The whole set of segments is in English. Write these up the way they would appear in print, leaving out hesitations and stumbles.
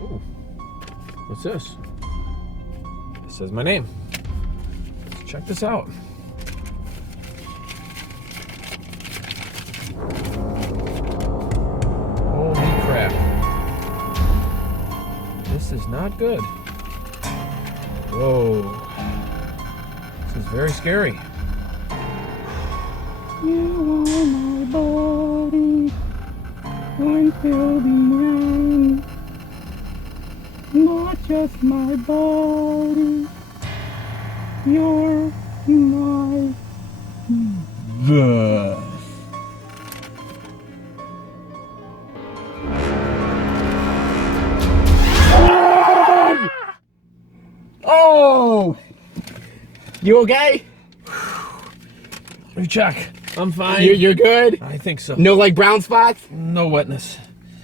Ooh. What's this? It says my name. Let's check this out. Holy crap. This is not good. Whoa. This is very scary. You are my body until the end. Not just my body. You're my verse. Oh! You okay? Let me check. I'm fine. You're good? I think so. No, like, brown spots? No wetness.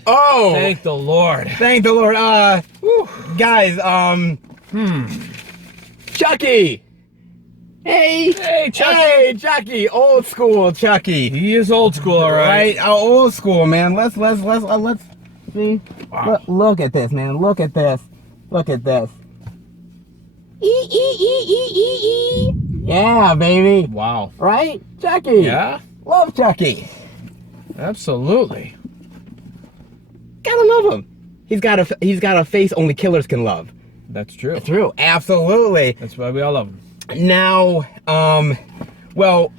Oh! Thank the Lord. Thank the Lord. Guys, Chucky! Hey! Hey, Chucky! Hey, Chucky! Old school Chucky. He is old school, all right. Right? Old school, man. Let's see. Wow. Look at this, man. Look at this. Look at this. Yeah, baby. Wow. Right? Chucky. Yeah? Love Chucky. Absolutely. Gotta love him. He's got a face only killers can love. That's true. True. Absolutely. That's why we all love him. Now, well,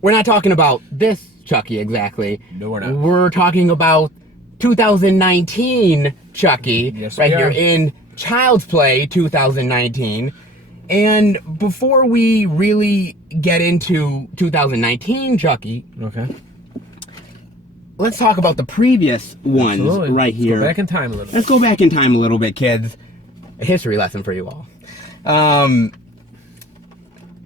we're not talking about this Chucky exactly. No, we're not. We're talking about 2019 Chucky. Yes, right we here are. in Child's Play 2019. And before we really get into 2019 Chucky, Okay. let's talk about the previous ones Absolutely. right Let's here. go back in time a little. Let's go back in time a little bit, kids. A history lesson for you all.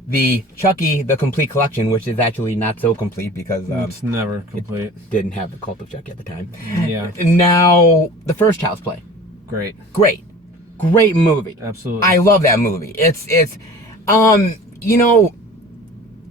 The Chucky, the complete collection, which is actually not so complete because It's never complete. didn't have the Cult of Chucky at the time. Yeah. Now, the first Child's Play. Great. Great movie. Absolutely. I love that movie. It's you know,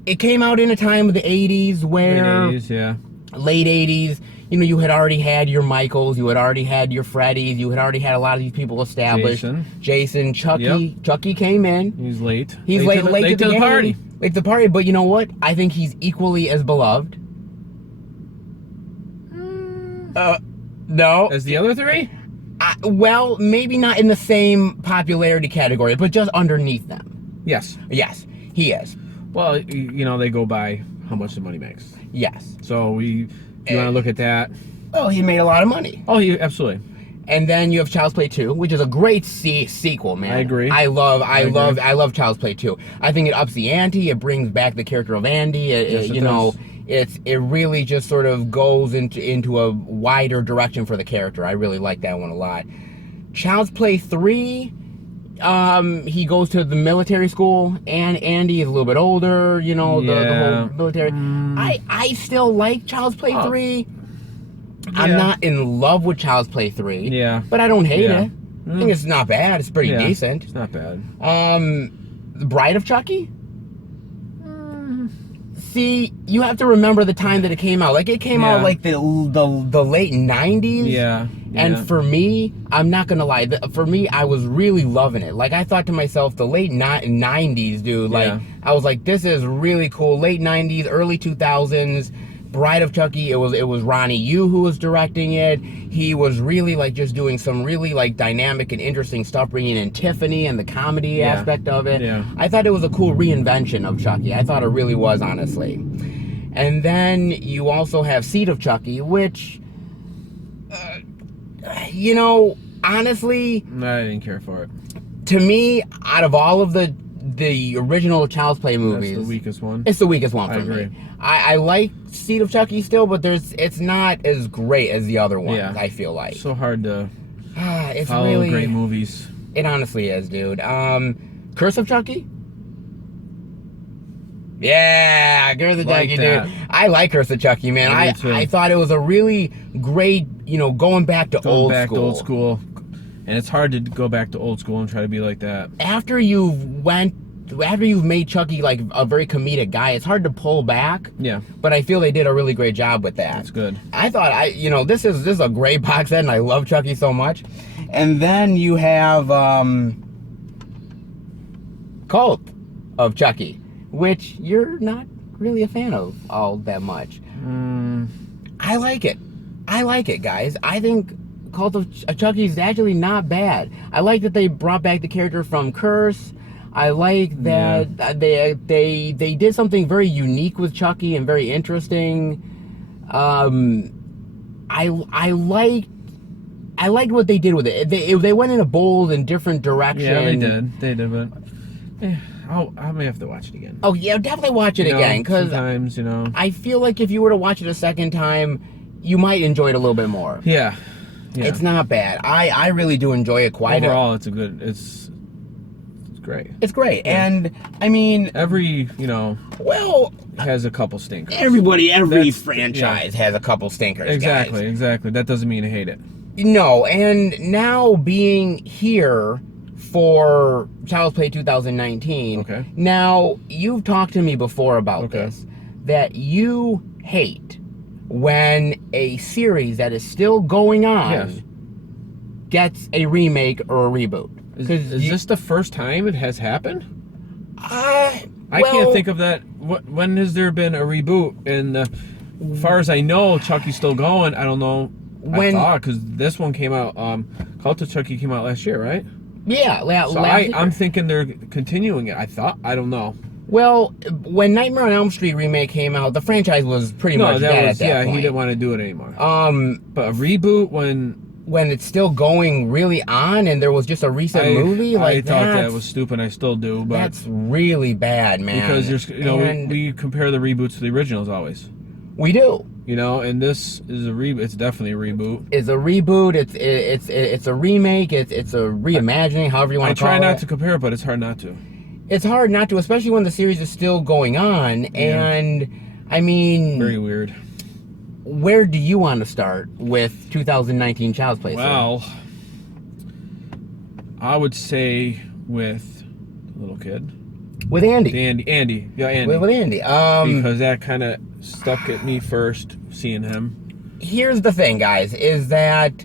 it came out in a time of the 80s where Late 80s, yeah. late 80s, you know, you had already had your Michaels, you had already had your Freddys, you had already had a lot of these people established. Jason. Chucky. Yep. Chucky came in. He's late. He's late to the game. party. Late to the party, but you know what? I think he's equally as beloved. No. As the other three? Well, maybe not in the same popularity category, but just underneath them. Yes. Yes, he is. Well, you know, they go by how much the money makes. Yes. So you want to look at that. Oh, he made a lot of money. Oh, absolutely. And then you have Child's Play 2, which is a great sequel, man. I agree. I love Child's Play 2. I think it ups the ante. It brings back the character of Andy. Yes, it you know, does. it really just sort of goes into a wider direction for the character. I really like that one a lot. Child's Play 3, he goes to the military school, and Andy is a little bit older. You know, the whole military. I still like Child's Play 3. I'm not in love with Child's Play 3. Yeah. But I don't hate Yeah. it. I think it's not bad. It's pretty decent. It's not bad. The Bride of Chucky? See, you have to remember the time that it came out. Like, it came out like the late 90s. Yeah. And for me, I'm not gonna lie. For me, I was really loving it. Like, I thought to myself, the late 90s, dude. Like, I was like, this is really cool. Late 90s, early 2000s. Bride of Chucky, it was Ronnie Yu who was directing it. He was really like just doing some really like dynamic and interesting stuff, bringing in Tiffany and the comedy aspect of it. Yeah. I thought it was a cool reinvention of Chucky. I thought it really was, honestly. And then you also have Seed of Chucky, which, you know, honestly, I didn't care for it. to me, out of all of the original Child's Play movies, That's the weakest one. it's the weakest one for I agree. me. I like Seed of Chucky still, but it's not as great as the other ones. Yeah. I feel like So hard to it's follow really great movies. It honestly is, dude. Curse of Chucky. Yeah, Curse of Like Chucky, that. dude. I like Curse of Chucky, man. I do too. I thought it was a really great, you know, going back to old school. And it's hard to go back to old school and try to be like that. After you went after you've made Chucky like a very comedic guy, it's hard to pull back. Yeah. But I feel they did a really great job with that. That's good. I thought this is a great box set, and I love Chucky so much. And then you have Cult of Chucky, which you're not really a fan of all that much. I like it. I like it, guys. I think Cult of Chucky is actually not bad. I like that they brought back the character from Curse. I like that they did something very unique with Chucky and very interesting. I liked what they did with it. They went in a bold and different direction. Yeah, they did, but I may have to watch it again. Oh yeah, definitely watch it again, because sometimes I feel like if you were to watch it a second time, you might enjoy it a little bit more. Yeah. It's not bad. I really do enjoy it quite. Overall, it's great. It's great, and I mean, every has a couple stinkers. Every franchise has a couple stinkers. Exactly, guys. Exactly. That doesn't mean I hate it. No, and now being here for Child's Play 2019. Okay. Now you've talked to me before about this, that you hate when a series that is still going on gets a remake or a reboot. Is this the first time it has happened? I Well, can't think of that. When has there been a reboot? And as far as I know, Chucky's still going. I don't know. When, I thought, because this one came out, Cult of Chucky came out last year, right? Yeah, so I'm thinking they're continuing it. I don't know. Well, when Nightmare on Elm Street remake came out, the franchise was pretty much dead at that point. He didn't want to do it anymore. But a reboot when it's still going really on, and there was just a recent movie, I thought that was stupid. I still do, but that's really bad, man. Because there's, we compare the reboots to the originals always. We do. And this is a reboot. It's definitely a reboot. It's a reboot. It's a remake. It's a reimagining, however you want to call it. I try not to compare, but it's hard not to. It's hard not to, especially when the series is still going on. And I mean, very weird. Where do you want to start with 2019 Child's Play? Well, I would say with the little kid. With Andy. Andy. Yeah, Andy. With Andy. Because that kind of stuck at me first, seeing him. Here's the thing, guys, is that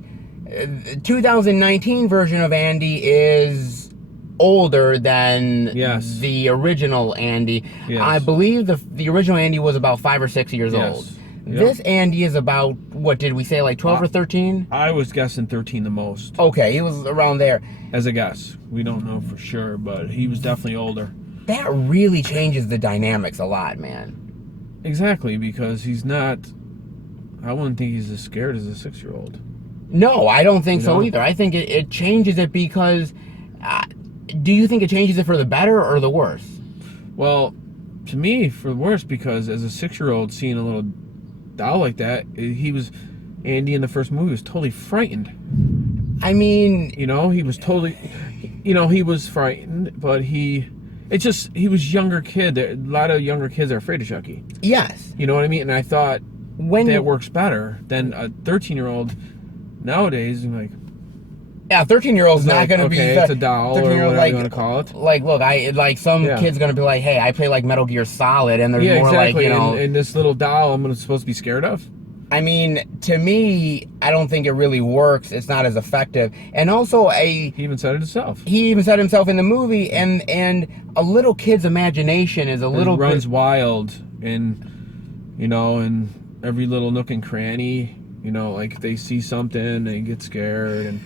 the 2019 version of Andy is older than the original Andy. Yes. I believe the original Andy was about 5 or 6 years old. Yep. This Andy is about, what did we say, like 12 or 13? I was guessing 13 the most. Okay, he was around there. As a guess. We don't know for sure, but he was definitely older. That really changes the dynamics a lot, man. Exactly, because he's not... I wouldn't think he's as scared as a 6-year-old. No, I don't think so either. I think it changes it because... do you think it changes it for the better or the worse? Well, to me, for the worse, because as a 6-year-old seeing a little doll like that, Andy in the first movie was totally frightened. I mean... he was totally... he was frightened, but he was younger kid. A lot of younger kids are afraid of Chucky. Yes. You know what I mean? And I thought that works better than a 13-year-old nowadays. I'm like... Yeah, 13-year-old's not going to be... it's a doll, or whatever you want to call it. Like, look, some kid's going to be like, hey, I play like Metal Gear Solid, and there's more exactly. like, and this little doll I'm supposed to be scared of? I mean, to me, I don't think it really works. It's not as effective. And also, he even said it himself. He even said himself in the movie, and a little kid's imagination is a little bit... runs wild in, in every little nook and cranny. Like they see something, they get scared, and...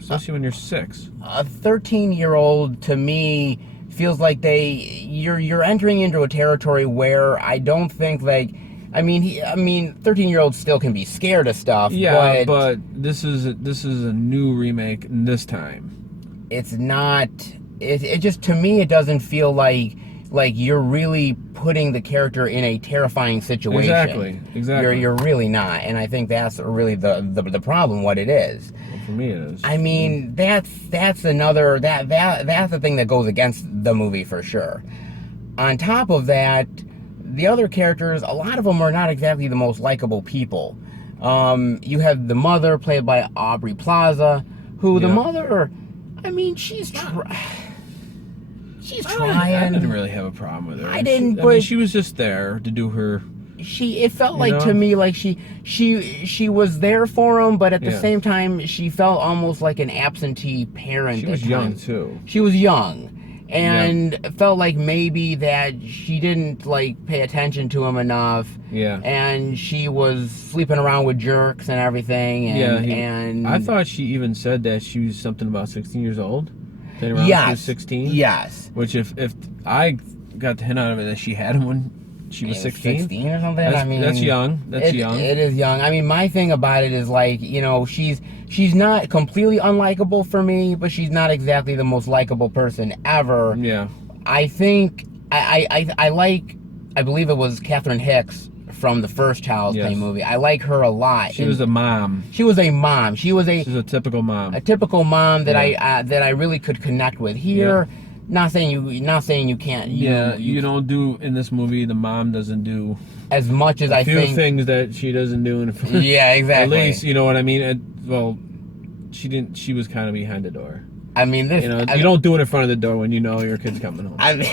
especially when you're 6. A 13-year-old to me feels like you're entering into a territory where I don't think 13-year-olds still can be scared of stuff. Yeah, but this is a new remake this time. It's not. It just, to me, it doesn't feel like you're really putting the character in a terrifying situation. Exactly. You're really not, and I think that's really the problem. What it is. Well, for me, it is. I mean, that's the thing that goes against the movie for sure. On top of that, the other characters, a lot of them are not exactly the most likable people. You have the mother, played by Aubrey Plaza, who the mother, I mean, she's she's trying. I didn't really have a problem with her. I didn't, I mean, but she was just there to do her. It felt like to me like she was there for him, but at the same time she felt almost like an absentee parent. She was young too. She was young, and felt like maybe that she didn't like pay attention to him enough. Yeah. And she was sleeping around with jerks and everything. And, and I thought she even said that she was something about 16 years old. She was 16. Yes. Which if I got the hint out of it that she had him when she was 16. 16 or something. That's, I mean, that's young. That's young. It is young. I mean, my thing about it is like, you know, she's not completely unlikable for me, but she's not exactly the most likable person ever. Yeah. I think I believe it was Catherine Hicks from the first Child's Play movie. I like her a lot. She was a mom. She was a mom. She was a typical mom. A typical mom that I really could connect with. Here, not saying you can't. You don't do in this movie. The mom doesn't do as much as I think. A few things that she doesn't do in. Yeah, exactly. At least you know what I mean. Well, she didn't. She was kind of behind the door. I mean, this. You don't do it in front of the door when you know your kid's coming home. I mean.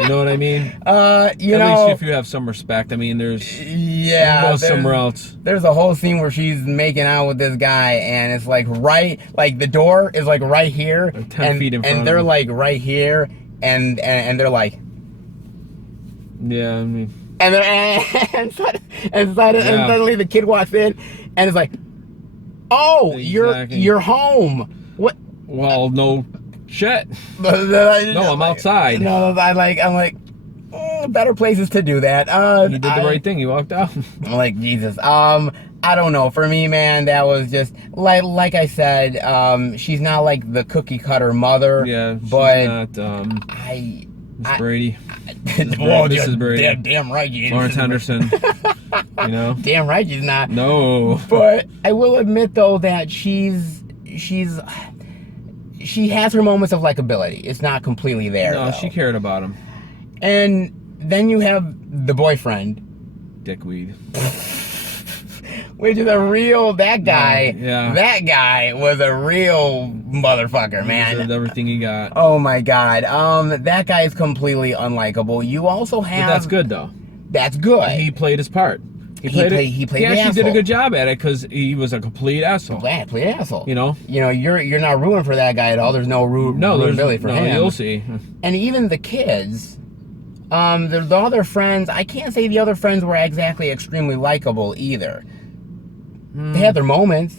You know what I mean? At least if you have some respect. I mean, there's somewhere else. There's a whole scene where she's making out with this guy, and it's like the door is like right here, like 10 feet in front and they're like right here, and they're like, yeah, I mean, and suddenly the kid walks in, and it's like, oh, you're home. What? Well, no. Shit. No, I'm outside. No, I'm like, better places to do that. You did the right thing. You walked out. I'm like, Jesus. I don't know. For me, man, that was just like I said. She's not like the cookie cutter mother. Yeah, but she's not. Miss Brady. This is Brady. Damn right, you. Lawrence Henderson. You know. Damn right, she's not. No. But I will admit though that she has her moments of likability. It's not completely there. No, she cared about him. And then you have the boyfriend. Dickweed. Which is that guy. Yeah. That guy was a real motherfucker, man. He everything he got. Oh my God. That guy is completely unlikable. You also have. But that's good though. That's good. He played his part. He actually did a good job at it because he was a complete asshole. Complete asshole. You know, you're not rooting for that guy at all. There's no rootability for him. You'll see. And even the kids, the other friends. I can't say the other friends were exactly extremely likable either. They had their moments.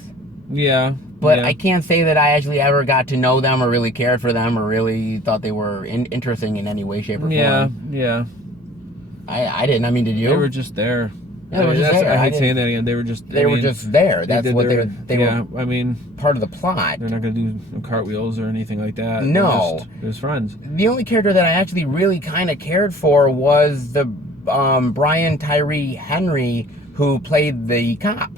Yeah. But I can't say that I actually ever got to know them or really cared for them or really thought they were interesting in any way, shape, or form. Yeah. I didn't. I mean, did you? They were just there. Yeah, they were just there. I hate saying that again. They were just. They were just there. That's what they were. I mean, part of the plot. They're not gonna do no cartwheels or anything like that. No, they're just friends. The only character that I actually really kind of cared for was the Brian Tyree Henry, who played the cop.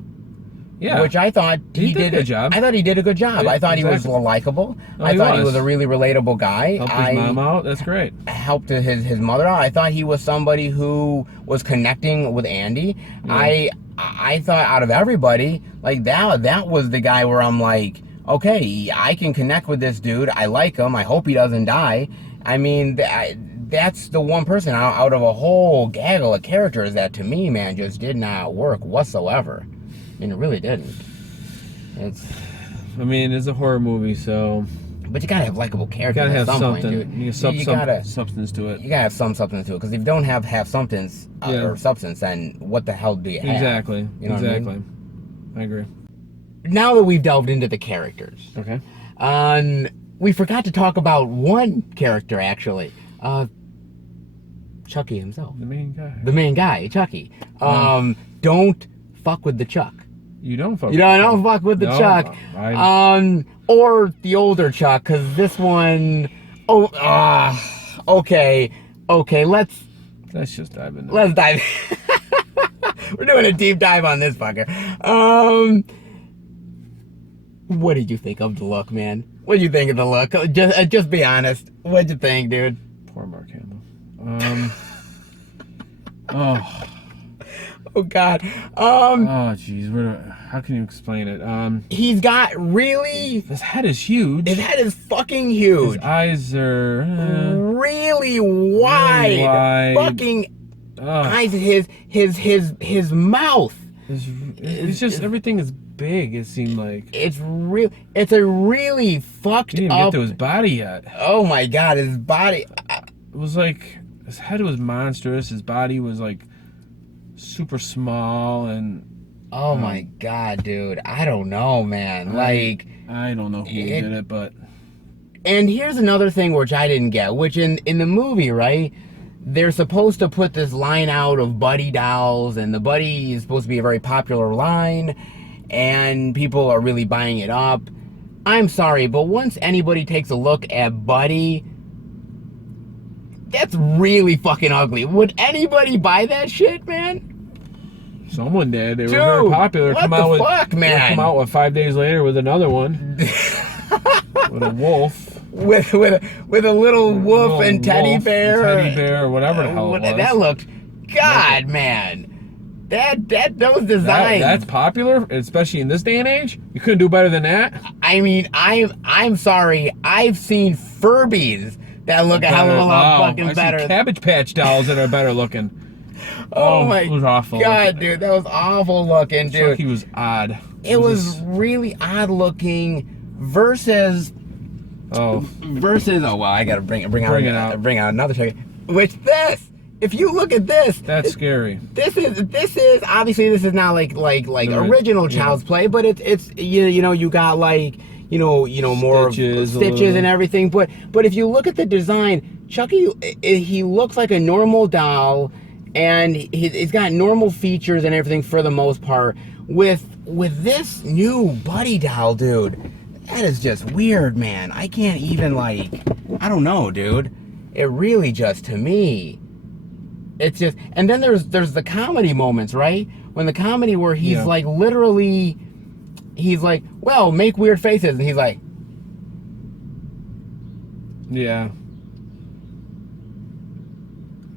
Yeah. Which I thought he did a good job. I thought he did a good job. I thought he was likable. I thought he was a really relatable guy. Helped his mom out. That's great. Helped his mother out. I thought he was somebody who was connecting with Andy. Yeah. I thought out of everybody, like that was the guy where I'm like, okay, I can connect with this dude. I like him. I hope he doesn't die. I mean, that's the one person out of a whole gaggle of characters that to me, man, just did not work whatsoever. And it really didn't. It's a horror movie, so. But you gotta have likable characters. You gotta have something. Point, you gotta substance to it. You gotta have some substance to it, because if you don't have substance or substance, then what the hell do you have? Exactly. You know exactly. What I mean? I agree. Now that we've delved into the characters, okay. We forgot to talk about one character actually. Chucky himself. The main guy. The main guy, Chucky. Don't fuck with the Chuck. You don't fuck. Don't fuck with the Chuck. Or the older Chuck, because this one. Okay. Let's just dive into. Let's dive. We're doing a deep dive on this fucker. What did you think of the look, man? What did you think of the look? Just be honest. What'd you think, dude? Poor Mark Hamill. Oh God. Oh jeez, how can you explain it? He's got really. His head is huge. His head is fucking huge. His eyes are really wide. Really wide. Fucking eyes. His mouth. It's just everything is big. It seemed like it's real. It's a really fucked he didn't up. get to his body yet. Oh my God, his body. It was like his head was monstrous. His body was like super small and. Oh my God, dude! I don't know, man. Like I don't know who did it, but. And here's another thing which I didn't get, which in the movie, right? They're supposed to put this line out of Buddi dolls, and the Buddi is supposed to be a very popular line, and people are really buying it up. I'm sorry, but once anybody takes a look at Buddi, that's really fucking ugly. Would anybody buy that shit, man? Someone did. They were very popular. What the fuck, man? Come out 5 days later with another one. With a wolf. With a little wolf and teddy bear. Or whatever the hell it was. That looked, God, man. Those designs. That's popular, especially in this day and age. You couldn't do better than that. I mean, I'm sorry. I've seen Furbies that look a hell of a lot fucking better. I've seen Cabbage Patch dolls that are better looking. Oh my it was awful. God, dude, that was awful looking, dude. Chucky was odd. It was really odd looking versus. Oh well, I gotta bring out another Chucky. Which if you look at this, that's scary. This is obviously this is not like original Child's Play, but it's you got like more stitches and everything. But if you look at the design, Chucky, he looks like a normal doll. And he's got normal features and everything for the most part. With this new Buddi doll, dude, that is just weird, man. I can't even I don't know, dude. It really just, to me, it's just. And then there's the comedy moments, right? When the comedy where he's literally, he's like, well, make weird faces, and he's like, yeah.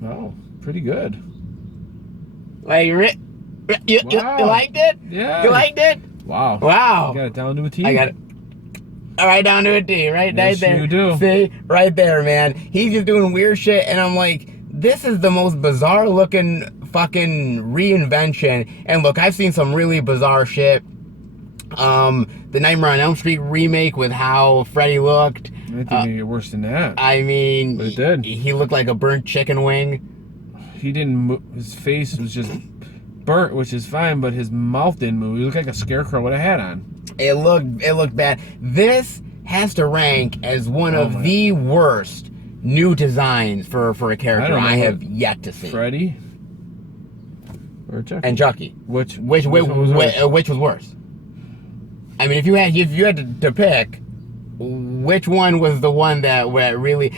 Oh, pretty good. Like, you liked it? Yeah. You liked it? Wow. Wow. You got it down to a T. I got it. All right, down to a T, right? Yes, right there. You do. See? Right there, man. He's just doing weird shit, and I'm like, this is the most bizarre looking fucking reinvention. And look, I've seen some really bizarre shit. The Nightmare on Elm Street remake with how Freddy looked. I think it get worse than that. I mean, but it did. He looked like a burnt chicken wing. He didn't move. His face was just burnt, which is fine, but his mouth didn't move. He looked like a scarecrow with a hat on. It looked bad. This has to rank as one of the worst new designs for a character I have yet to see. Freddy or Chucky? And Chucky. Which was worse? I mean, if you had to pick, which one was the one that really?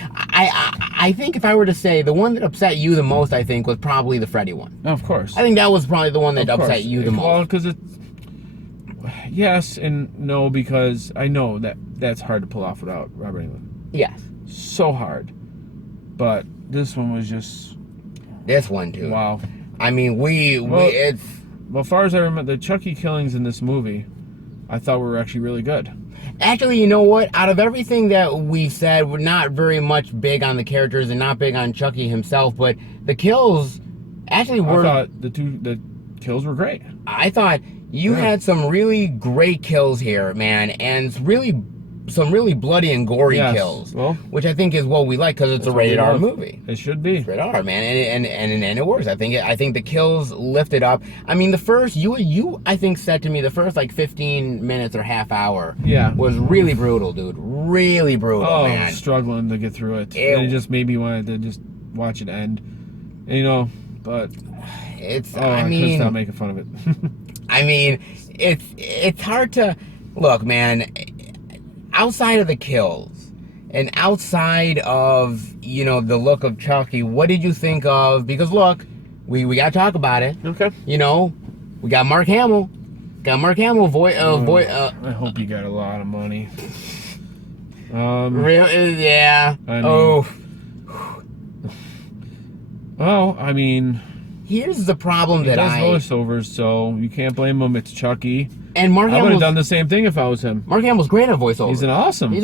I think if I were to say the one that upset you the most, I think was probably the Freddy one. Of course. I think that was probably the one that upset you the most. Well, because it's yes and no, because I know that's hard to pull off without Robert Englund. Yes. So hard, but this one was just. This one too. Wow. I mean, it's. Well, as far as I remember, the Chucky killings in this movie, I thought were actually really good. Actually, you know what? Out of everything that we've said, we're not very much big on the characters and not big on Chucky himself, but the kills actually were. I thought the kills were great. I thought you had some really great kills here, man, and some really bloody and gory kills, which I think is what we like because it's a rated R movie. It should be rated R, man, and it works. I think the kills lift it up. I mean, the first you I think said to me the first 15 minutes or half hour was really brutal, dude. Really brutal, man. Struggling to get through it. And it just made me want to just watch it end. But it's. I couldn't stop making fun of it. I mean, it's hard to look, man. Outside of the kills and outside of the look of Chucky, what did you think of? Because look, we gotta talk about it. Okay. We got Mark Hamill. I hope you got a lot of money. Really? Yeah. Well, I mean, Here's the problem He does voiceovers, so you can't blame him. It's Chucky. And Mark I would have done the same thing if I was him. Mark Hamill's great at voiceover. He's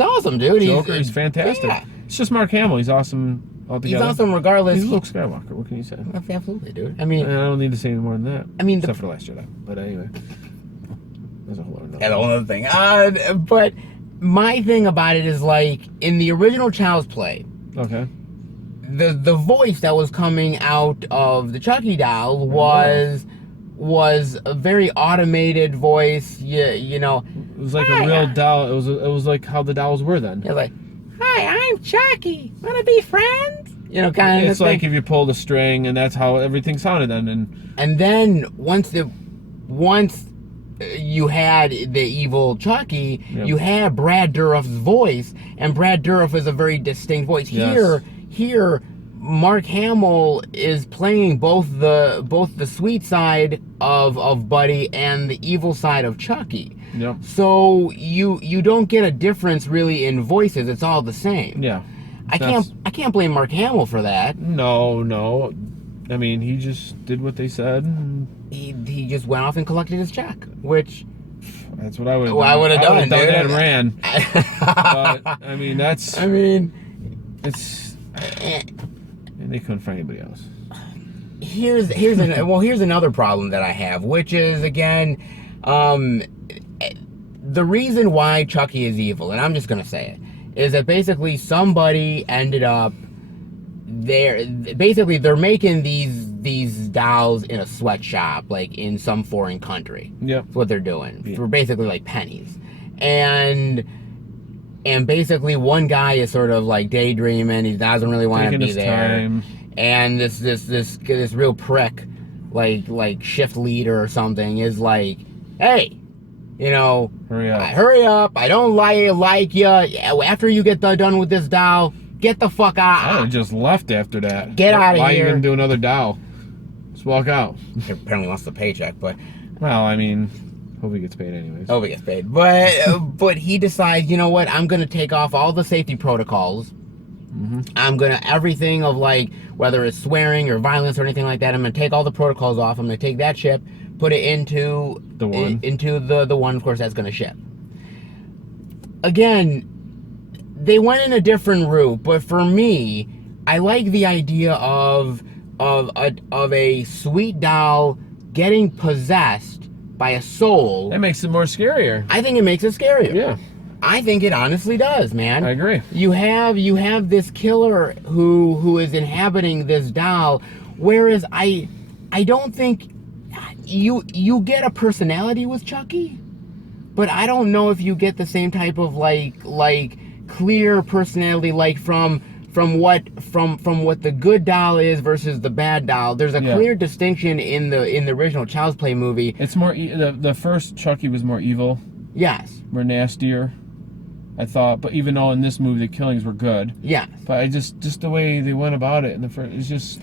awesome, dude. Joker, he's fantastic. Yeah. It's just Mark Hamill. He's awesome altogether. He's awesome regardless. He's Luke Skywalker. What can you say? Absolutely, dude. I mean, I don't need to say any more than that. I mean, except for the Last Jedi. But anyway, that's a whole other thing. But my thing about it is, like, in the original Child's Play, okay, the voice that was coming out of the Chucky doll was a very automated voice. You know, it was like a real doll. It was like how the dolls were then. It was like, "Hi, I'm Chucky. Wanna be friends?" You know, kind of. It's like if you pulled a string, and that's how everything sounded then. And then once you had the evil Chucky, you had Brad Dourif's voice, and Brad Dourif is a very distinct voice. Yes. Here, Mark Hamill is playing both the sweet side of Buddy and the evil side of Chucky. Yep. So you don't get a difference really in voices. It's all the same. Yeah. I can't blame Mark Hamill for that. No. I mean, he just did what they said. He just went off and collected his check, which... That's what I would have done. I would have done that and ran. But, I mean, that's... I mean... It's... And they couldn't find anybody else. Here's another problem that I have, which is, again, the reason why Chucky is evil, and I'm just going to say it, is that basically somebody ended up... They're making these dolls in a sweatshop, like in some foreign country. Yep. That's what they're doing for basically like pennies, and basically one guy is sort of like daydreaming. He doesn't really want to be there. Time. And this real prick, like shift leader or something, is like, hey, you know, hurry up! I don't like you. After you get done with this doll, get the fuck out. I would have just left after that. Get out of here. Why are you going to do another doll? Just walk out. He apparently wants the paycheck, but... Well, I mean, hope he gets paid anyways. Hope he gets paid. But he decides, you know what, I'm going to take off all the safety protocols. Mm-hmm. I'm going to, everything of like, whether it's swearing or violence or anything like that, I'm going to take all the protocols off. I'm going to take that ship, put it into the one, of course, that's going to ship. Again... They went in a different route, but for me, I like the idea of a sweet doll getting possessed by a soul. That makes it more scarier. I think it makes it scarier. Yeah. I think it honestly does, man. I agree. You have this killer who is inhabiting this doll, whereas I don't think you get a personality with Chucky, but I don't know if you get the same type of like clear personality, like from what the good doll is versus the bad doll. There's a clear distinction in the original Child's Play movie. It's more the first Chucky was more evil. Yes. More nastier, I thought. But even though in this movie the killings were good. Yes. But I just the way they went about it in the first, it's just.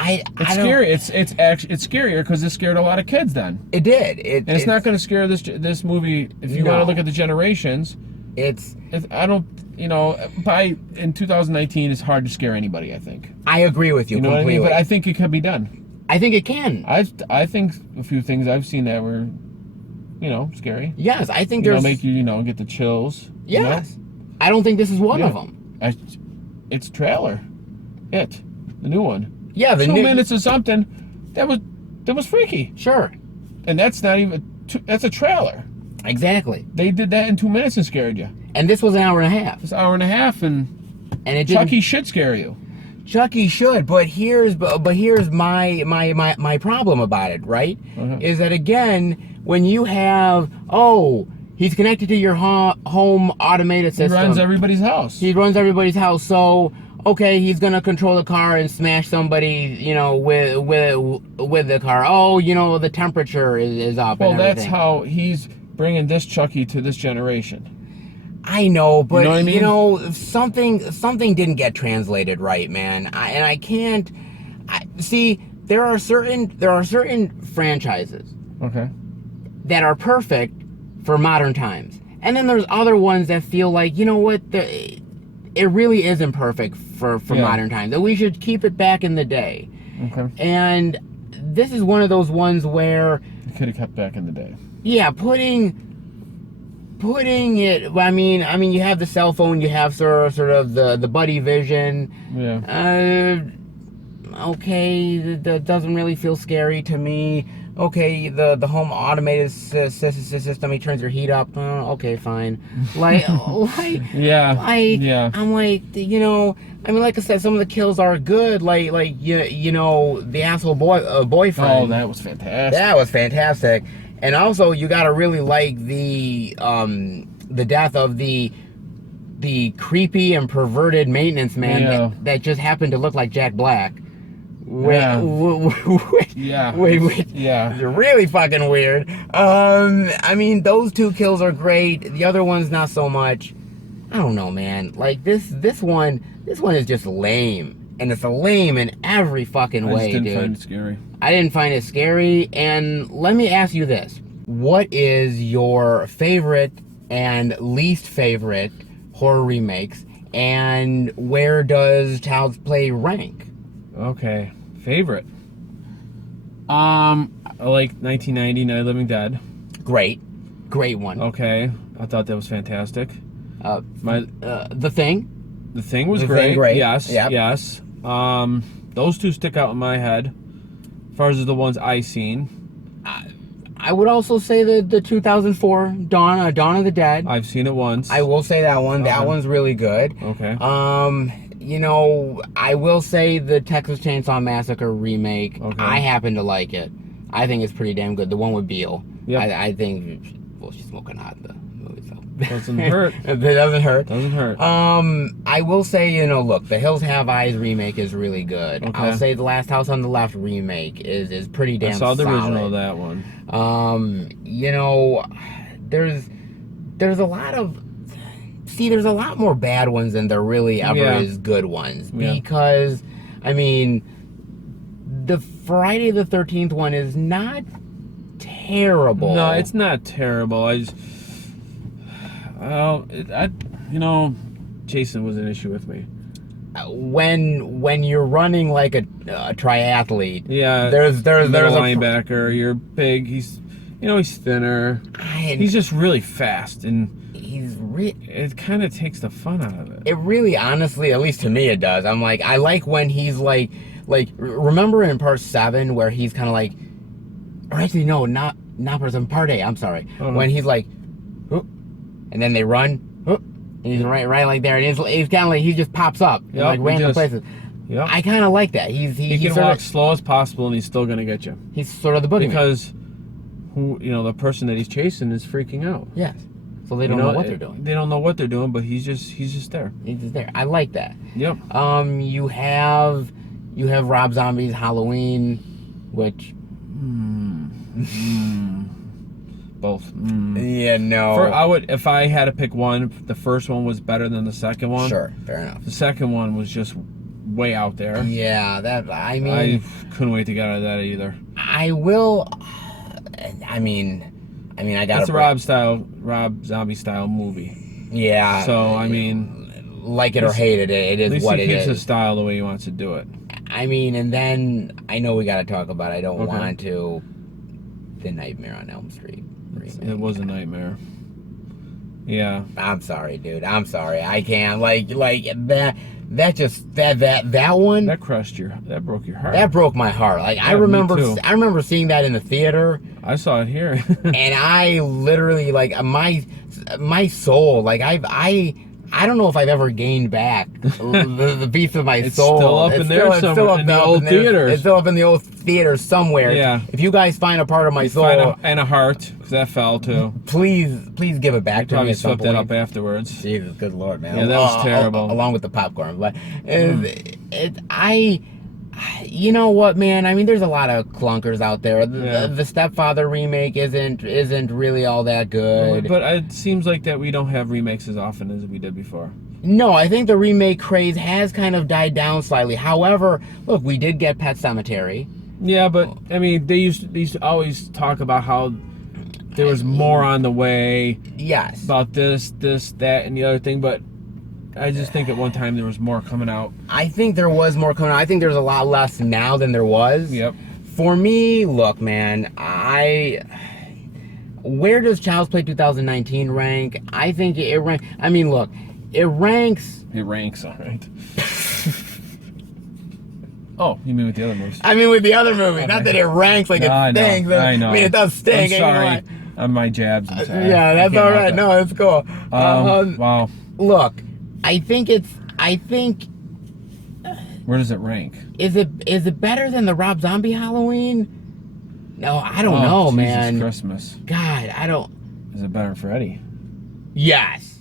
It's scary. It's scarier because it scared a lot of kids then. It did. And it's not going to scare this movie if you want to look at the generations. In 2019, it's hard to scare anybody, I think. I agree with you completely. What I mean? But I think it could be done. I think it can. I think a few things I've seen that were, scary. Yes, I think there's... make you, get the chills. Yes. I don't think this is one of them. It's trailer. The new one. Yeah, the 2 minutes or something. That was freaky. Sure. And that's not even... That's a trailer. Exactly. They did that in 2 minutes and scared you. And this was an hour and a half. It's an hour and a half, and Chucky should scare you. Chucky should, but here's my problem about it, right? Is that, again, when you have, he's connected to your home automated system. He runs everybody's house. So, okay, he's gonna control the car and smash somebody, with the car. The temperature is up. Well, and everything. that's how he's bringing this Chucky to this generation. I know, but you know what I mean? something didn't get translated right, man. I can't see. There are certain franchises, that are perfect for modern times, and then there's other ones that feel like, it really isn't perfect for modern times. That we should keep it back in the day. And this is one of those ones where You could have kept back in the day. yeah, putting it. I mean, you have the cell phone, you have sort of the Buddi vision. Yeah. Okay, that doesn't really feel scary to me. Okay, the home automated system, he turns your heat up. Okay, fine. Like, Yeah. Yeah. I'm like, like I said, some of the kills are good. Like the asshole boyfriend. Oh, that was fantastic. That was fantastic. And also, you gotta really like the death of the creepy and perverted maintenance man that just happened to look like Jack Black. Yeah. Yeah. It's really fucking weird. I mean, those two kills are great. The other one's not so much. I don't know, man. Like this one is just lame, and it's lame in every fucking way, dude. I didn't find it scary. I didn't find it scary. And let me ask you this: what is your favorite and least favorite horror remakes, and where does Child's Play rank? Okay. Favorite. I like 1990 Night of the Living Dead. Great one. Okay. I thought that was fantastic. The Thing. The Thing was The great. Thing, great. Yes. Yep. Yes. Those two stick out in my head. As far as the ones I seen. I would also say the 2004 Dawn of the Dead. I've seen it once. I will say that one. That one's really good. Okay. I will say the Texas Chainsaw Massacre remake. Okay. I happen to like it. I think it's pretty damn good. The one with Beale. Yep. I think, well, she's smoking hot in the movie, so. Doesn't hurt. It doesn't hurt. Doesn't hurt. I will say, look, the Hills Have Eyes remake is really good. Okay. I'll say the Last House on the Left remake is pretty damn solid. I saw the original of that one. There's a lot of... See, there's a lot more bad ones than there really ever is good ones. Because, I mean, the Friday the 13th one is not terrible. No, it's not terrible. Jason was an issue with me. When you're running like a triathlete, there's a linebacker. You're big. He's thinner. He's just really fast, and it kind of takes the fun out of it. It really, honestly, at least to me, it does. I'm like, I like when he's like, remember in part 7 where he's kind of like, or actually no, not part 7, part 8. I'm sorry. When he's like, oh, and then they run, oh, and he's right like there, and it's kind of like he just pops up in like random places. Yep. I kind of like that. He can walk slow as possible, and he's still gonna get you. He's sort of the boogeyman because the person that he's chasing is freaking out. Yes. So they don't know what they're doing. They don't know what they're doing, but he's just there. He's just there. I like that. Yep. You have Rob Zombie's Halloween, which both. Yeah, no. If I had to pick one, the first one was better than the second one. Sure, fair enough. The second one was just way out there. Yeah, I couldn't wait to get out of that either. I will. I got. It's a Rob Zombie style movie. Yeah. So like it or hate it, it is what it is. At least he keeps his style the way he wants to do it. And then I know we got to talk about. I don't want to. The Nightmare on Elm Street remake. It was a nightmare. Yeah. I'm sorry, dude. I'm sorry. I can't like that. That one. That that broke your heart. That broke my heart. Like, yeah, I remember seeing that in the theater. I saw it here. And I literally, like, my soul, like, I don't know if I've ever gained back the beats of my soul. Still up in there somewhere in the old theaters. It's still up in the old theaters somewhere. Yeah. If you guys find a part of my soul. And a heart, because that fell too. Please give it back to me at some point. Probably swept that up afterwards. Jesus, good Lord, man. Yeah, that was terrible. Along with the popcorn. But you know what, man? There's a lot of clunkers out there. The Stepfather remake isn't really all that good. But it seems like that we don't have remakes as often as we did before. No, I think the remake craze has kind of died down slightly. However, look, we did get Pet Sematary. Yeah, but they used to always talk about how there was more on the way. Yes. About this, that, and the other thing, but I just think at one time there was more coming out. I think there was more coming out. I think there's a lot less now than there was. Yep. For me, look, man, where does Child's Play 2019 rank? I think it ranks. I mean, look, it ranks. It ranks, all right. Oh, you mean with the other movies? I mean with the other movies. Okay. Not that it ranks like it stinks. I know. I mean, it does stink. I'm sorry. On my jabs. I'm sorry. Yeah, that's all right. No, it's cool. Wow. Look, I think. Where does it rank? Is it better than the Rob Zombie Halloween? No, I don't know, Jesus man. Christmas. God, I don't. Is it better than Freddy? Yes.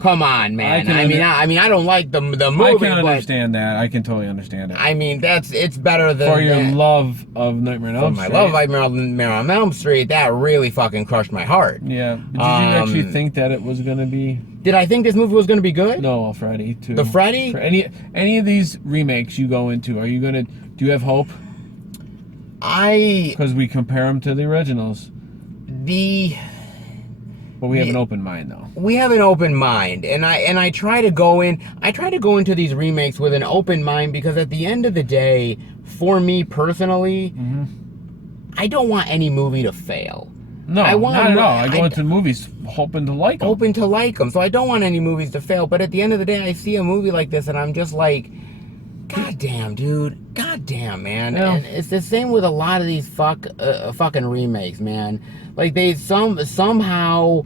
Come on, man. I mean, I don't like the movie. I can understand that. I can totally understand it. I mean, it's better than for your love of Nightmare on Elm Street. For my love of Nightmare on Elm Street, that really fucking crushed my heart. Yeah. Did you actually think that it was gonna be? Did I think this movie was gonna be good? No, Freddy too. The Freddy? For any of these remakes you go into, are you gonna? Do you have hope? Because we compare them to the originals. But we have an open mind, though. We have an open mind, and I try to go into these remakes with an open mind, because at the end of the day, for me personally, I don't want any movie to fail. No, not at all. I go into movies hoping to like them. So I don't want any movies to fail. But at the end of the day, I see a movie like this, and I'm just like, God damn, dude. God damn, man. Yeah. And it's the same with a lot of these fucking remakes, man. Like, they somehow,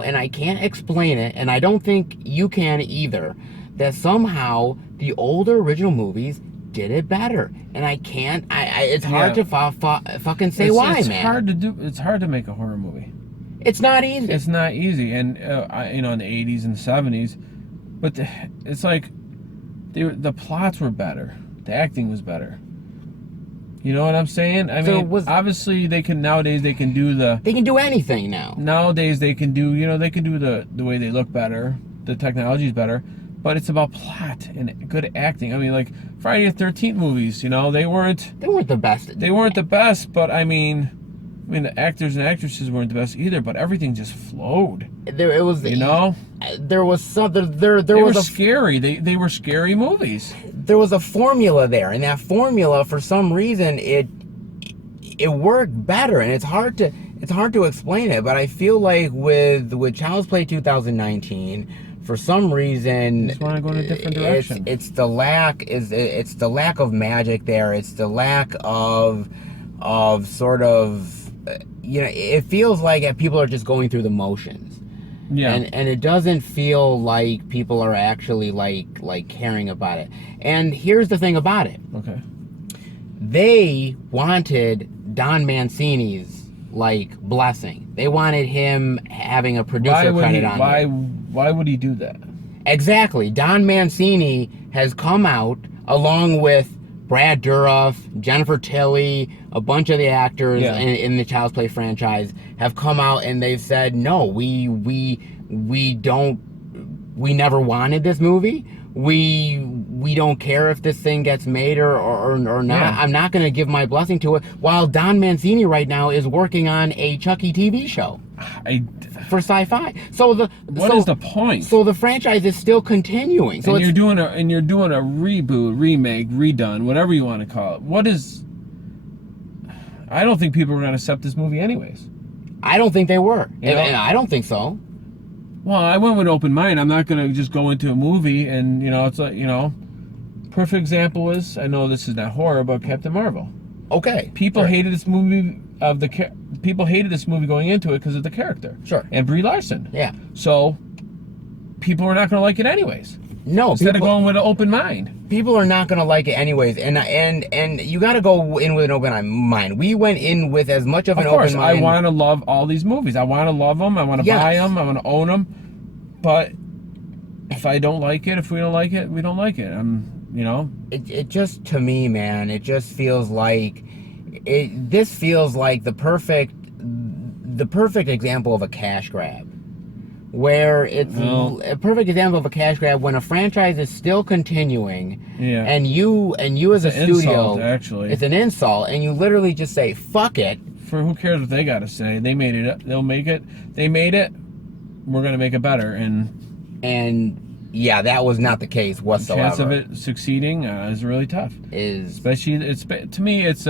and I can't explain it, and I don't think you can either, that somehow the older original movies did it better. And I can't, it's hard to fucking say why, man. It's hard to make a horror movie. It's not easy. It's not easy. And, in the 80s and 70s, but it's like, the plots were better. The acting was better. You know what I'm saying? I mean, obviously nowadays they can do anything now. Nowadays they can do, the way they look better. The technology's better. But it's about plot and good acting. I mean, like Friday the 13th movies, they weren't the best. They weren't the best, but I mean the actors and actresses weren't the best either, but everything just flowed. There was scary. They were scary movies. There was a formula there, and that formula, for some reason, it worked better, and it's hard to explain it. But I feel like with Child's Play 2019, for some reason, you just want to go in a different direction. It's the lack of magic there. It's the lack of sort of. It feels like people are just going through the motions. Yeah. And it doesn't feel like people are actually like caring about it. And here's the thing about it. Okay. They wanted Don Mancini's blessing. They wanted him having a producer credit on it. Why would he do that? Exactly. Don Mancini has come out along with Brad Dourif, Jennifer Tilly, a bunch of the actors in the Child's Play franchise have come out, and they've said, no, we never wanted this movie. We don't care if this thing gets made or not. Yeah. I'm not going to give my blessing to it. While Don Mancini right now is working on a Chucky TV show for Sci-Fi. What is the point? So the franchise is still continuing. So you're doing a reboot, remake, redone, whatever you want to call it. I don't think people were going to accept this movie anyways. I don't think they were, and I don't think so. Well, I went with an open mind. I'm not going to just go into a movie and, it's like, perfect example is, I know this is not horror, but Captain Marvel. Okay. People hated this movie people hated this movie going into it because of the character. Sure. And Brie Larson. Yeah. So people are not going to like it anyways. No. Instead of going with an open mind. People are not going to like it anyways, and you got to go in with an open mind. We went in with as much of an open mind. Of course, I want to love all these movies. I want to love them. I want to buy them. I want to own them. But if I don't like it, if we don't like it, we don't like it. It just, to me, man, it just feels like this feels like the perfect example of a cash grab. Where it's a perfect example of a cash grab when a franchise is still continuing, and you as a studio, actually, it's an insult, and you literally just say fuck it. For who cares what they got to say? They made it. They'll make it. They made it. We're gonna make it better, and Yeah, that was not the case whatsoever. The chance of it succeeding is really tough. Especially, to me, it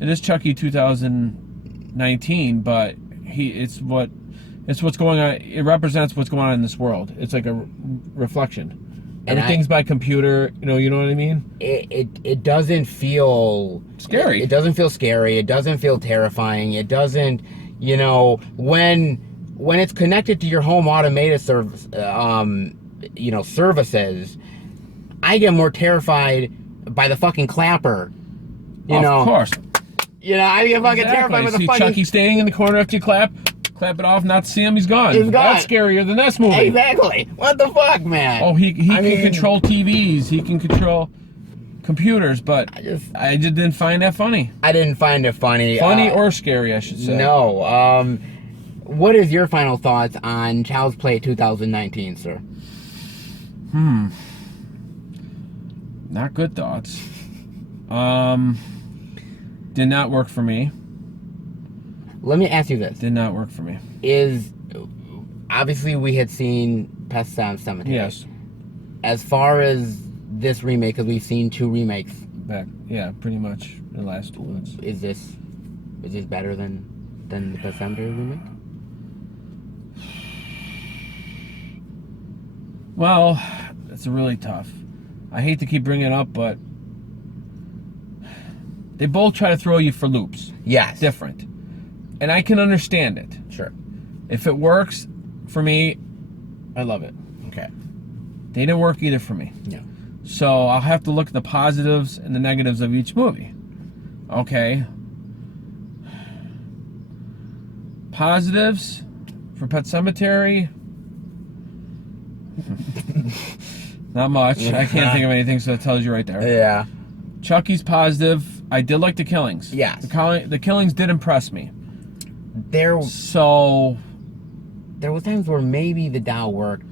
is Chucky 2019, but it's what's going on. It represents what's going on in this world. It's like a reflection. Everything's by computer. You know what I mean. It doesn't feel scary. It doesn't feel scary. It doesn't feel terrifying. It doesn't. When it's connected to your home automated services, I get more terrified by the fucking clapper. Of course. I get fucking terrified by the fucking... Chucky standing in the corner after you clap it off, not to see him, he's gone. He's gone. That's scarier than this movie. Exactly. What the fuck, man? Oh, he can control TVs. He can control computers, but I just didn't find that funny. I didn't find it funny. Funny or scary, I should say. No. What is your final thoughts on Child's Play 2019, sir? Not good thoughts. Did not work for me. Let me ask you this. Did not work for me. Obviously we had seen Pet Sematary. Yes. As far as this remake, because we've seen 2 remakes. Pretty much the last 2 months. Is this better than the Pet Sematary remake? Well, it's really tough. I hate to keep bringing it up, but they both try to throw you for loops. Yes. Different. And I can understand it. Sure. If it works for me, I love it. Okay. They didn't work either for me. No. So I'll have to look at the positives and the negatives of each movie. Okay. Positives for Pet Sematary. Not much. I can't think of anything, so it tells you right there. Yeah. Chucky's positive. I did like the killings. Yes. The killings did impress me. There was times where maybe the doll worked.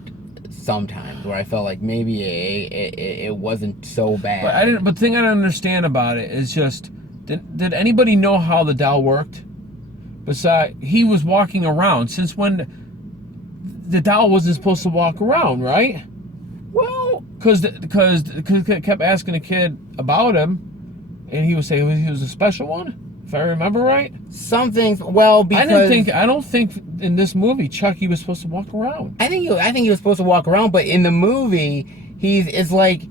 Sometimes where I felt like maybe it wasn't so bad. But the thing I don't understand about it is just did anybody know how the doll worked? Besides, he was walking around. Since when the doll wasn't supposed to walk around, right? Well, because kept asking the kid about him, and he would say he was a special one. If I remember right, some things. Well, because I don't think in this movie Chucky was supposed to walk around. I think he was supposed to walk around, but in the movie it's like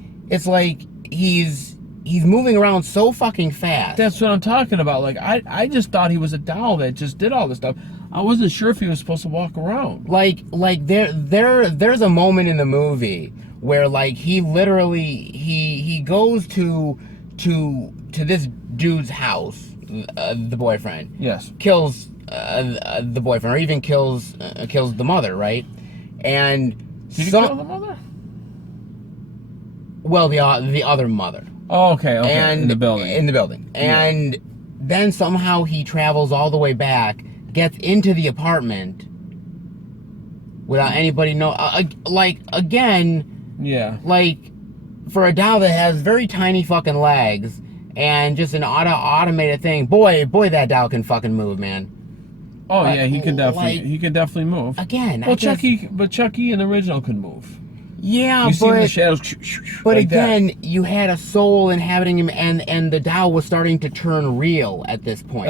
he's moving around so fucking fast. That's what I'm talking about. Like I just thought he was a doll that just did all this stuff. I wasn't sure if he was supposed to walk around. Like there's a moment in the movie where like he literally he goes to this dude's house. The boyfriend. Yes. Kills the boyfriend, or even kills the mother, right? And did he kill the mother? Well, the other mother. Oh, okay. And in the building. And then somehow he travels all the way back, gets into the apartment without anybody know. Like again. Yeah. Like for a doll that has very tiny fucking legs. And just an automated thing. Boy, that doll can fucking move, man. Oh yeah, he can definitely move. Again, well, Chucky in the original could move. Yeah, you see the shadows. But like again, that. You had a soul inhabiting him, and the doll was starting to turn real at this point.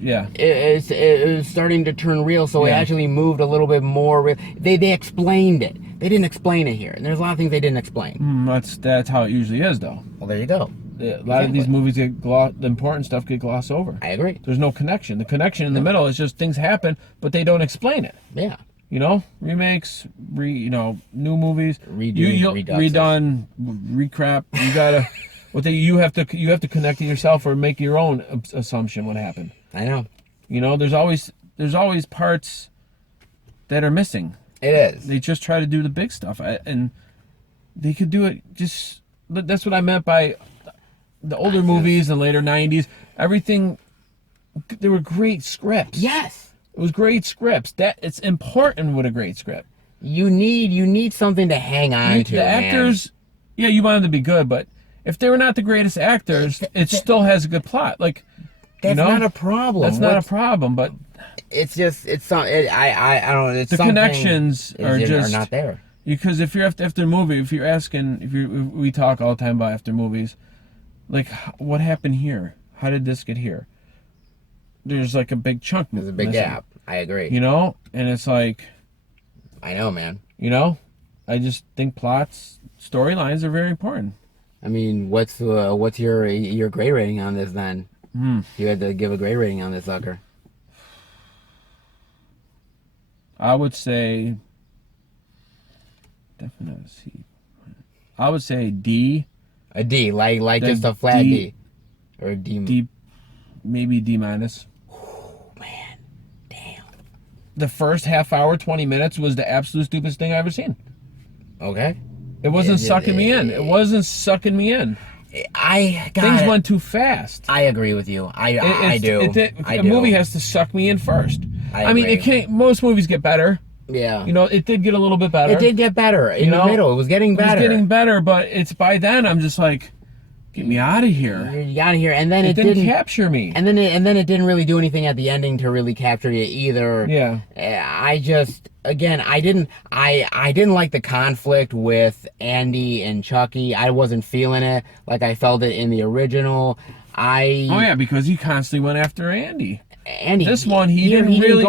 Yeah. It was starting to turn real, so it actually moved a little bit more. They explained it. They didn't explain it here, and there's a lot of things they didn't explain. That's how it usually is, though. Well, there you go. A lot of these movies the important stuff get glossed over. I agree. There's no connection. The connection in the middle is just things happen, but they don't explain it. Yeah. Remakes, new movies, redone, recrap. You gotta, you have to connect it yourself or make your own assumption what happened. I know. There's always parts that are missing. It is. They just try to do the big stuff, and they could do it. That's what I meant by the older movies in the later 90s. Everything, they were great scripts. Yes. It was great scripts. It's important with a great script. You need something to hang on to. The actors, man. You want them to be good, but if they were not the greatest actors, it still has a good plot. Like that's not a problem. That's not a problem, but it's just I don't know. It's the connections are not there. Because if you're after a movie, if we talk all the time about after movies, like, what happened here? How did this get here? There's like a big chunk. There's a big gap. I agree. You know? And it's like... I know, man. You know? I just think plots, storylines are very important. I mean, what's your grade rating on this then? You had to give a grade rating on this sucker. I would say... Definitely a C. I would say D. A D, like just a flat D. Or a D. D, maybe D minus. Oh, man. Damn. The first half hour, 20 minutes was the absolute stupidest thing I've ever seen. Okay. It wasn't sucking me in. It wasn't sucking me in. Things went too fast. I agree with you. I do. A movie has to suck me in first. I mean, it can't. Most movies get better. Yeah. You know, it did get a little bit better. It did get better in the middle. It was getting better. It was getting better, but it's by then I'm just like, get me out of here. You're out of here, and then it didn't capture me. And then it didn't really do anything at the ending to really capture you either. Yeah. I didn't like the conflict with Andy and Chucky. I wasn't feeling it like I felt it in the original. Oh yeah, because he constantly went after Andy. This one he didn't really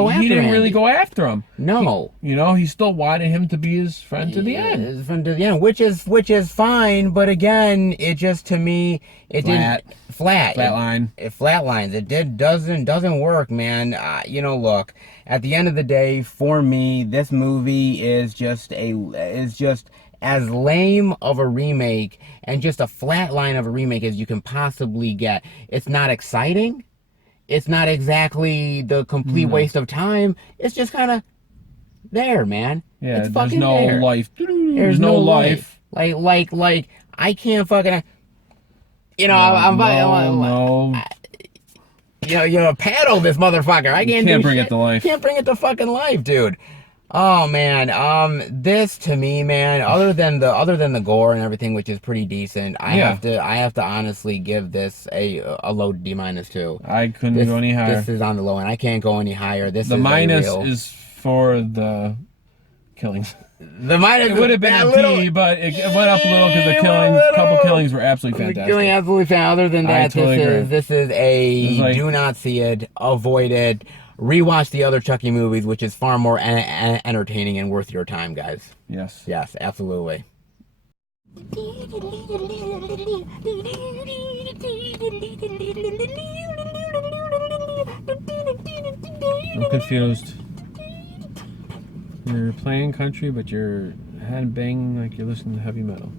go after him. No. He still wanted him to be his friend to the end. His friend to the end, which is fine, but again, it just, to me, it didn't flatline. It flatlines. It doesn't work, man. Look, at the end of the day, for me, this movie is just as lame of a remake and just a flatline of a remake as you can possibly get. It's not exciting. It's not exactly the complete waste of time. It's just kind of there, man. Yeah, it's there's no there. life. There's no life. Like I can't fucking. Paddle this motherfucker. I can't bring it to life. Can't bring it to fucking life, dude. Oh man, this to me, man, other than the gore and everything, which is pretty decent, I have to honestly give this a low D minus too. I couldn't go any higher. This is on the low end. I can't go any higher. The minus is for the killings. The minus. It would have been a D, but it went up a little because the couple killings were absolutely fantastic. Killing absolutely fantastic. Other than that, this is a do not see it, avoid it. Rewatch the other Chucky movies, which is far more entertaining and worth your time, guys. Yes. Yes, absolutely. I'm confused. You're playing country, but your head banging like you're listening to heavy metal.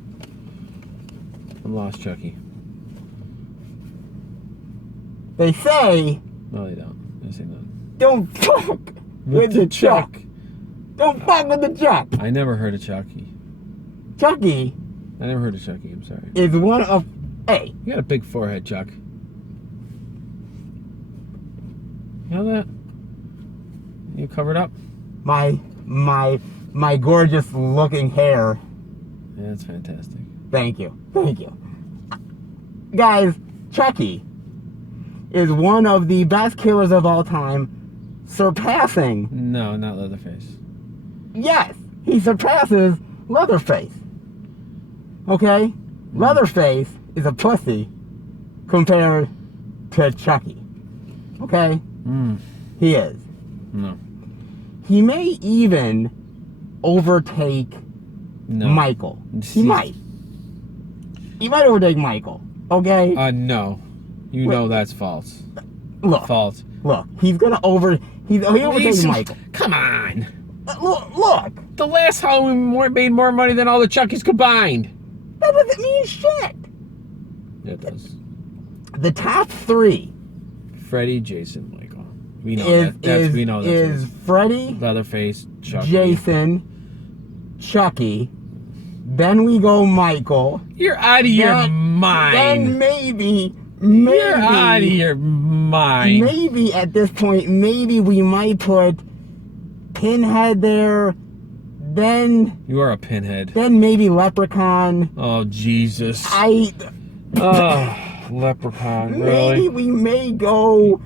I'm lost, Chucky. They say... No, they don't. They say nothing. Don't fuck with the Chuck. Don't fuck with the Chuck. I never heard of Chucky. Chucky. I never heard of Chucky. I'm sorry. Is one of. Hey. You got a big forehead, Chuck. You know that? You covered up? My gorgeous looking hair. Yeah, that's fantastic. Thank you. Guys, Chucky is one of the best killers of all time. Surpassing. No, not Leatherface. Yes, he surpasses Leatherface. Okay? Leatherface is a pussy compared to Chucky. Okay? He is. No. He may even overtake Michael. He might. He might overtake Michael. Okay? No. You know that's false. Look. False. Look, he's gonna he overtakes Michael. Come on. Look. The last Halloween made more money than all the Chuckies combined. That doesn't mean shit. It does. The top three. Freddy, Jason, Michael. We know that. We know that. Is Freddy, Leatherface, Chucky, Jason, Chucky. Then we go Michael. You're out of your mind. Then maybe. You're out of your mind. Maybe at this point, we might put Pinhead there. Then you are a pinhead. Then maybe Leprechaun. Oh Jesus! Leprechaun. Really? Maybe we may go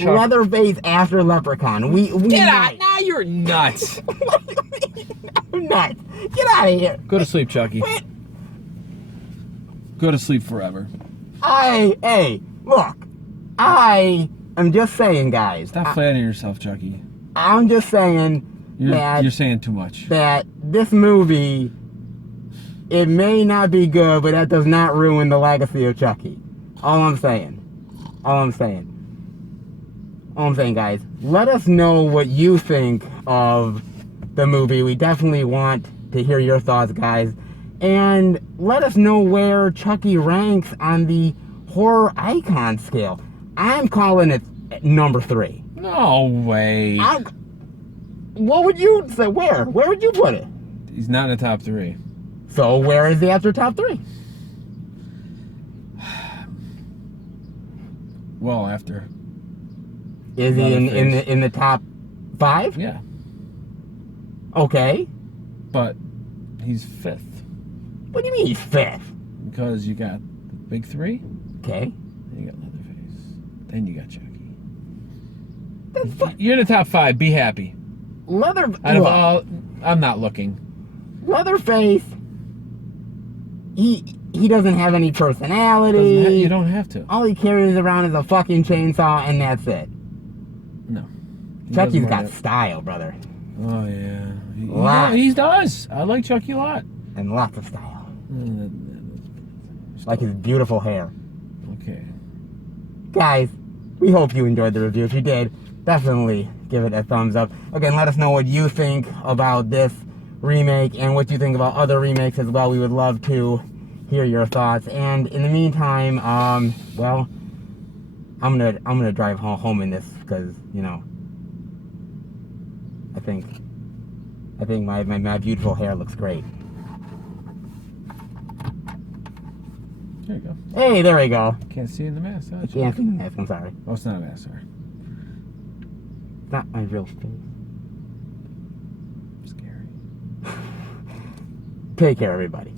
Leatherface after Leprechaun. We get out! Now you're nuts. I'm nuts. Get out of here. Go to sleep, Chucky. Wait. Go to sleep forever. Hey, look. I am just saying, guys. Stop flattening yourself, Chucky. I'm just saying You're saying too much. that this movie, it may not be good, but that does not ruin the legacy of Chucky. All I'm saying, guys, let us know what you think of the movie. We definitely want to hear your thoughts, guys. And let us know where Chucky ranks on the horror icon scale. I'm calling it number 3. No way. What would you say? Where would you put it? He's not in the top 3. So where is he after top 3? Well, after. Is he in the top 5? Yeah. Okay. But he's 5th. What do you mean he's 5th? Because you got the big 3. Okay. Then you got Leatherface. Then you got Chucky. That's You're in the top 5. Be happy. Out of all, I'm not looking. Leatherface. He doesn't have any personality. You don't have to. All he carries around is a fucking chainsaw, and that's it. No. Chucky's got style, brother. Oh yeah. He does. I like Chucky a lot. And lots of style. Like his beautiful hair. Okay. Guys, we hope you enjoyed the review. If you did, definitely give it a thumbs up. Again, let us know what you think about this remake and what you think about other remakes as well. We would love to hear your thoughts. And in the meantime, well, I'm gonna drive home in this because, you know, I think my beautiful hair looks great. There you go. Hey, there we go. Can't see in the mask. I can't see the mask. I'm sorry. Oh, it's not a mask, sorry. It's not my real face. Scary. Take care, everybody.